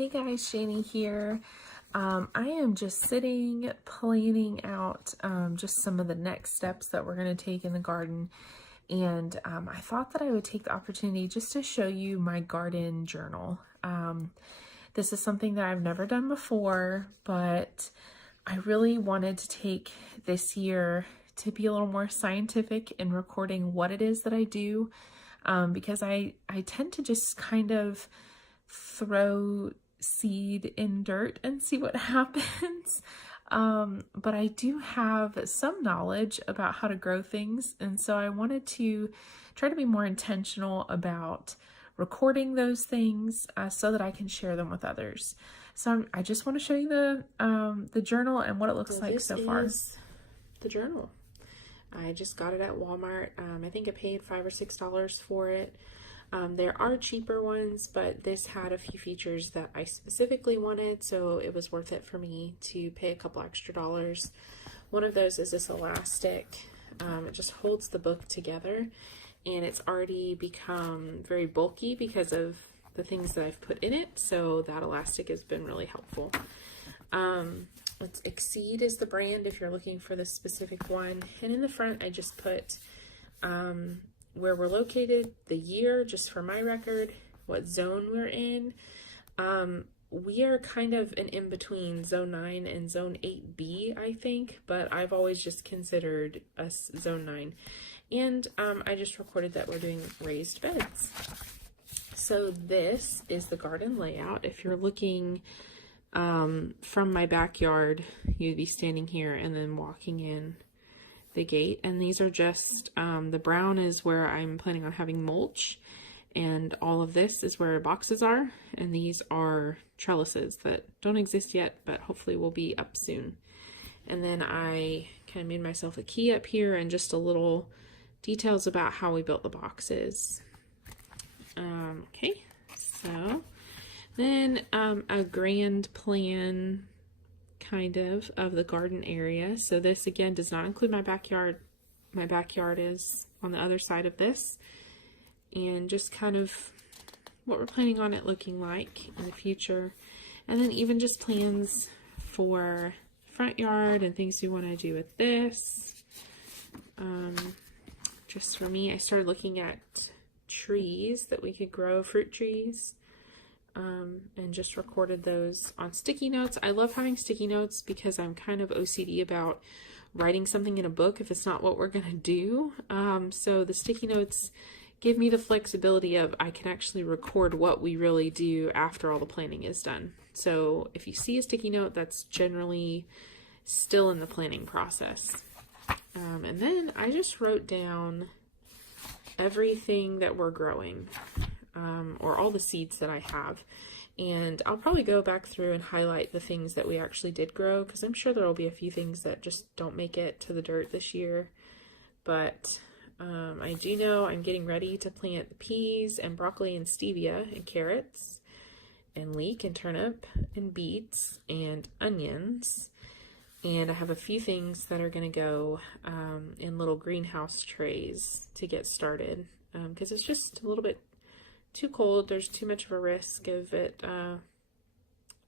Hey guys, Shani here. I am just sitting, planning out just some of the next steps that we're going to take in the garden. And I thought that I would take the opportunity just to show you my garden journal. This is something that I've never done before, but I really wanted to take this year to be a little more scientific in recording what it is that I do, because I tend to just kind of throw seed in dirt and see what happens. But I do have some knowledge about how to grow things, and so I wanted to try to be more intentional about recording those things so that I can share them with others. So I just want to show you the journal and what it looks like so far. This is the journal. I just got it at Walmart. I think I paid $5 or $6 for it. There are cheaper ones, but this had a few features that I specifically wanted, so it was worth it for me to pay a couple extra dollars. One of those is this elastic. It just holds the book together, and it's already become very bulky because of the things that I've put in it, so that elastic has been really helpful. It's Exceed is the brand if you're looking for this specific one, and in the front I just put where we're located, the year, just for my record, what zone we're in. We are kind of an in-between zone 9 and zone 8B, I think, but I've always just considered us zone 9. And I just recorded that we're doing raised beds. So this is the garden layout. If you're looking from my backyard, you'd be standing here and then walking in the gate, and these are just the brown is where I'm planning on having mulch, and all of this is where boxes are, and these are trellises that don't exist yet but hopefully will be up soon. And then I kind of made myself a key up here and just a little details about how we built the boxes. Okay, so then a grand plan kind of the garden area. So this again does not include my backyard. My backyard is on the other side of this, and just kind of what we're planning on it looking like in the future, and then even just plans for front yard and things we want to do with this. Just for me, I started looking at trees that we could grow, fruit trees. And just recorded those on sticky notes. I love having sticky notes because I'm kind of OCD about writing something in a book if it's not what we're going to do. So the sticky notes give me the flexibility of I can actually record what we really do after all the planning is done. So if you see a sticky note, that's generally still in the planning process. And then I just wrote down everything that we're growing. Or all the seeds that I have, and I'll probably go back through and highlight the things that we actually did grow, because I'm sure there will be a few things that just don't make it to the dirt this year. But I do know I'm getting ready to plant peas and broccoli and stevia and carrots and leek and turnip and beets and onions, and I have a few things that are going to go in little greenhouse trays to get started, because it's just a little bit too cold. There's too much of a risk of it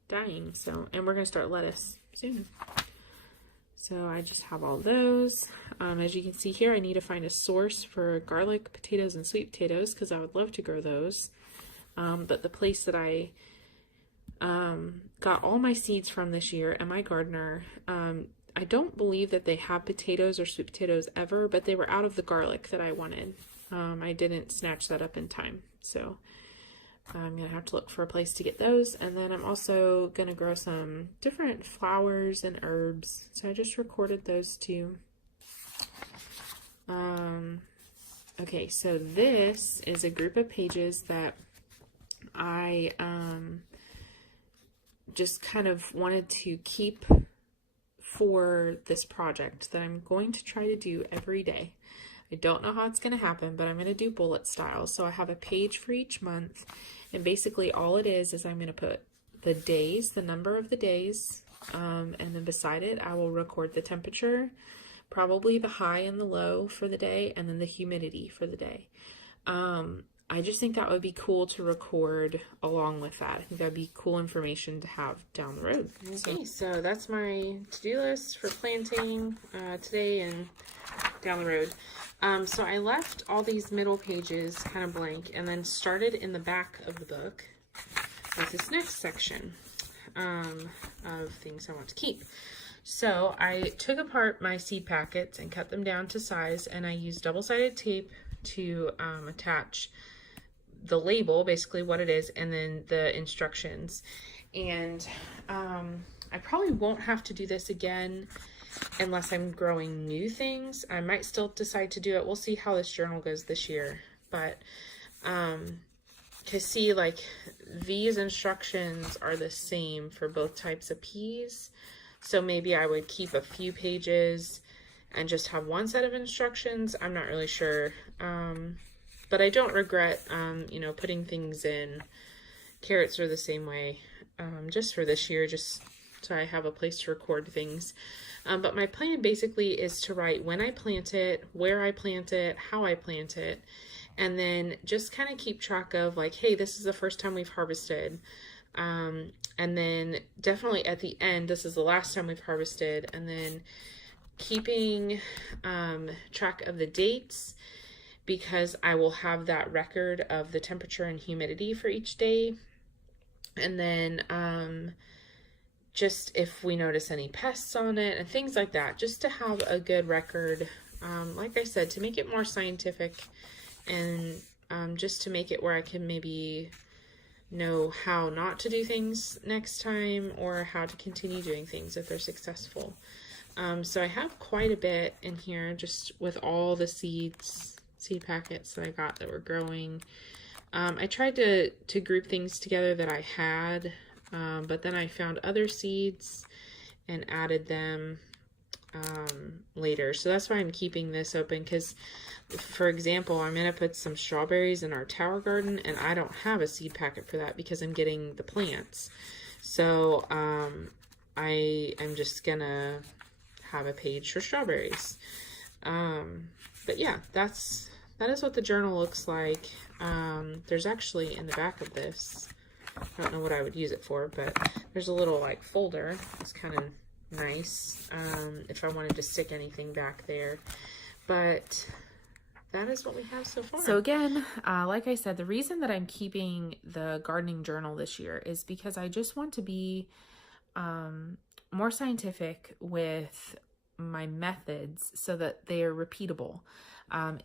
dying. So, and we're going to start lettuce soon. So I just have all those. As you can see here, I need to find a source for garlic, potatoes, and sweet potatoes, because I would love to grow those. But the place that I got all my seeds from this year, and my gardener, I don't believe that they have potatoes or sweet potatoes ever, but they were out of the garlic that I wanted. I didn't snatch that up in time, so I'm going to have to look for a place to get those. And then I'm also going to grow some different flowers and herbs, so I just recorded those too. Okay, so this is a group of pages that I just kind of wanted to keep for this project that I'm going to try to do every day. I don't know how it's going to happen, but I'm going to do bullet style. So I have a page for each month, and basically all it is I'm going to put the days, the number of the days, and then beside it I will record the temperature, probably the high and the low for the day, and then the humidity for the day. I just think that would be cool to record along with that. I think that'd be cool information to have down the road. Okay, so that's my to-do list for planting today and down the road. So I left all these middle pages kind of blank and then started in the back of the book with this next section of things I want to keep. So I took apart my seed packets and cut them down to size, and I used double-sided tape to attach the label, basically what it is, and then the instructions. And I probably won't have to do this again unless I'm growing new things. I might still decide to do it. We'll see how this journal goes this year. But to see, like, these instructions are the same for both types of peas. So maybe I would keep a few pages and just have one set of instructions. I'm not really sure. But I don't regret, you know, putting things in. Carrots are the same way, just for this year, just so I have a place to record things. But my plan basically is to write when I plant it, where I plant it, how I plant it, and then just kind of keep track of, like, hey, this is the first time we've harvested. And then definitely at the end, this is the last time we've harvested, and then keeping track of the dates, because I will have that record of the temperature and humidity for each day. And then just if we notice any pests on it and things like that, just to have a good record, like I said, to make it more scientific, and just to make it where I can maybe know how not to do things next time, or how to continue doing things if they're successful. So I have quite a bit in here, just with all the seed packets that I got that were growing. I tried to group things together that I had, but then I found other seeds and added them later. So that's why I'm keeping this open, because, for example, I'm going to put some strawberries in our tower garden, and I don't have a seed packet for that because I'm getting the plants. So I am just going to have a page for strawberries. But yeah, that is what the journal looks like. There's actually in the back of this, I don't know what I would use it for, but there's a little, like, folder. It's kind of nice if I wanted to stick anything back there. But that is what we have so far. So again, like I said, the reason that I'm keeping the gardening journal this year is because I just want to be more scientific with my methods so that they are repeatable.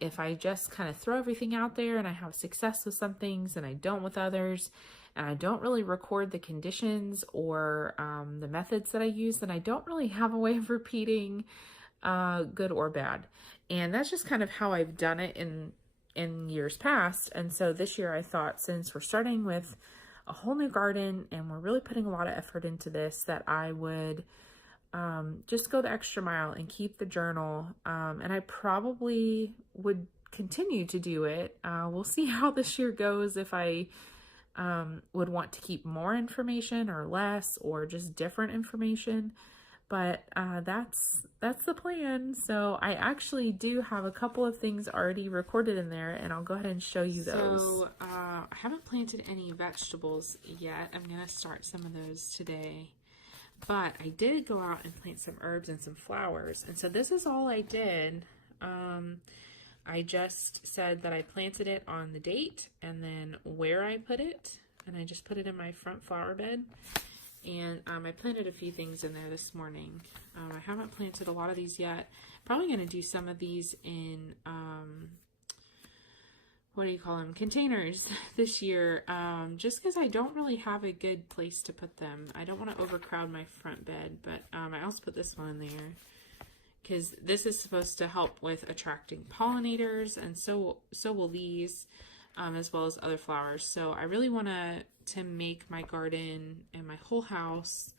If I just kind of throw everything out there and I have success with some things and I don't with others, and I don't really record the conditions or the methods that I use, then I don't really have a way of repeating good or bad. And that's just kind of how I've done it in years past. And so this year I thought, since we're starting with a whole new garden and we're really putting a lot of effort into this, that I would just go the extra mile and keep the journal. And I probably would continue to do it. We'll see how this year goes, if I would want to keep more information or less, or just different information. But that's the plan. So I actually do have a couple of things already recorded in there, and I'll go ahead and show you those. So I haven't planted any vegetables yet. I'm going to start some of those today. But I did go out and plant some herbs and some flowers. And so this is all I did. I just said that I planted it on the date and then where I put it. And I just put it in my front flower bed. And I planted a few things in there this morning. I haven't planted a lot of these yet. Probably going to do some of these in, what do you call them, containers this year, just because I don't really have a good place to put them. I don't want to overcrowd my front bed, but I also put this one in there because this is supposed to help with attracting pollinators, and so will these, as well as other flowers. So I really want to make my garden and my whole house,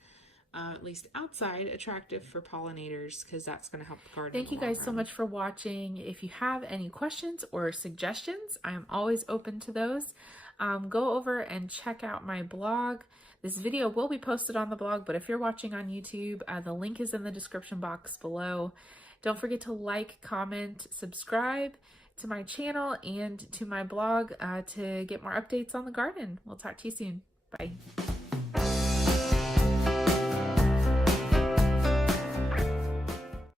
at least outside, attractive for pollinators, because that's going to help the garden. Thank you guys so much for watching. If you have any questions or suggestions, I am always open to those. Go over and check out my blog. This video will be posted on the blog, but if you're watching on YouTube, the link is in the description box below. Don't forget to like, comment, subscribe. to my channel and to my blog to get more updates on the garden. We'll talk to you soon. Bye.